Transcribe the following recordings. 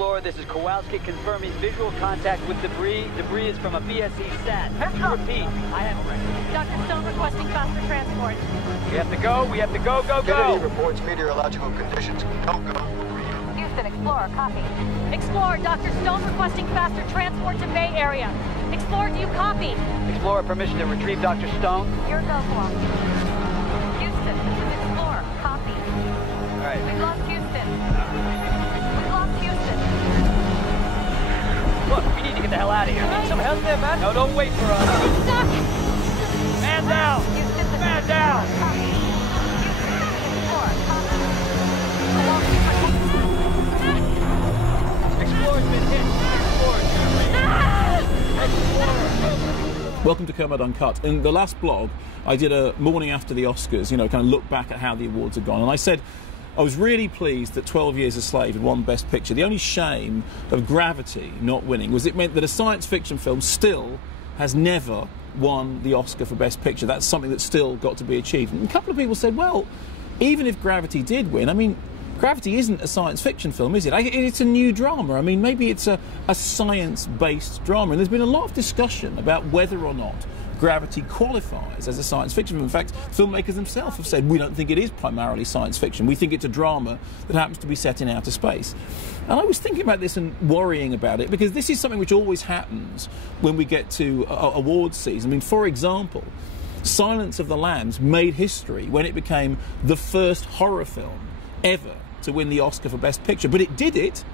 Explorer, this is Kowalski confirming visual contact with debris. Debris is from a BSE sat. Repeat, I have it right. Dr. Stone requesting faster transport. We have to go, go! Kennedy reports meteorological conditions. Go. Houston, Explorer, copy. Explorer, Dr. Stone requesting faster transport to Bay Area. Explorer, do you copy? Explorer, permission to retrieve Dr. Stone. Your go, Kowalski. Houston, this is Explorer, copy. All right. We've lost Houston. Look, we need to get the hell out of here. Need some help there, man? No, don't wait for us. I'm stuck. Man down! Houston, Man down! Copy. Houston, this is Explorer, copy. Kowalski, Explorer's been hit. Explorer! Welcome to Kermode Uncut. In the last blog, I did a morning after the Oscars, kind of look back at how the awards had gone, and I said I was really pleased that 12 Years a Slave had won Best Picture. The only shame of Gravity not winning was it meant that a science fiction film still has never won the Oscar for Best Picture. That's something that's still got to be achieved. And a couple of people said, well, even if Gravity did win, I mean, Gravity isn't a science fiction film, is it? It's a new drama. I mean, maybe it's a science-based drama. And there's been a lot of discussion about whether or not Gravity qualifies as a science fiction film. In fact, filmmakers themselves have said, we don't think it is primarily science fiction. We think it's a drama that happens to be set in outer space. And I was thinking about this and worrying about it, because this is something which always happens when we get to awards season. I mean, for example, Silence of the Lambs made history when it became the first horror film ever to win the Oscar for Best Picture. But it did it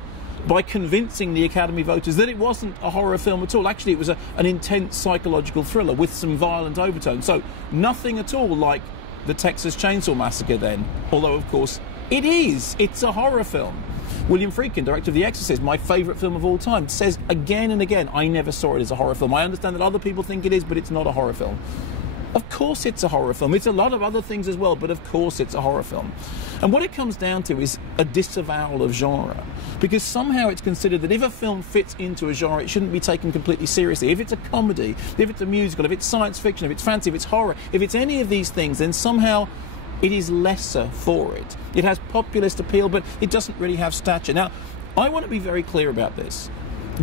by convincing the Academy voters that it wasn't a horror film at all. Actually, it was an intense psychological thriller with some violent overtones. So nothing at all like the Texas Chainsaw Massacre then, although, of course, it is. It's a horror film. William Friedkin, director of The Exorcist, my favourite film of all time, says again and again, I never saw it as a horror film. I understand that other people think it is, but it's not a horror film. Of course it's a horror film. It's a lot of other things as well, but of course it's a horror film. And what it comes down to is a disavowal of genre. Because somehow it's considered that if a film fits into a genre, it shouldn't be taken completely seriously. If it's a comedy, if it's a musical, if it's science fiction, if it's fantasy, if it's horror, if it's any of these things, then somehow it is lesser for it. It has populist appeal, but it doesn't really have stature. Now, I want to be very clear about this.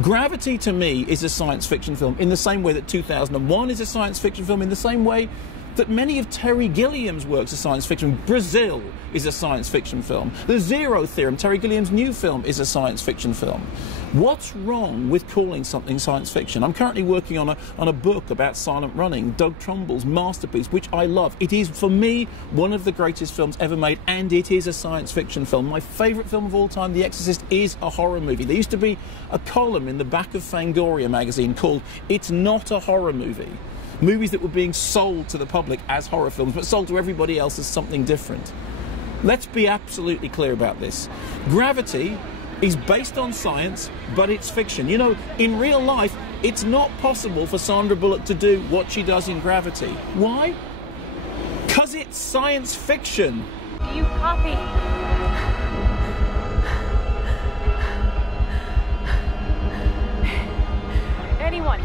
Gravity, to me, is a science fiction film in the same way that 2001 is a science fiction film, in the same way that many of Terry Gilliam's works are science fiction. Brazil is a science fiction film. The Zero Theorem, Terry Gilliam's new film, is a science fiction film. What's wrong with calling something science fiction? I'm currently working on a book about silent running, Doug Trumbull's masterpiece, which I love. It is, for me, one of the greatest films ever made, and it is a science fiction film. My favourite film of all time, The Exorcist, is a horror movie. There used to be a column in the back of Fangoria magazine called It's Not a Horror Movie. Movies that were being sold to the public as horror films, but sold to everybody else as something different. Let's be absolutely clear about this. Gravity is based on science, but it's fiction. You know, in real life, it's not possible for Sandra Bullock to do what she does in Gravity. Why? Because it's science fiction. do you copy? Anyone?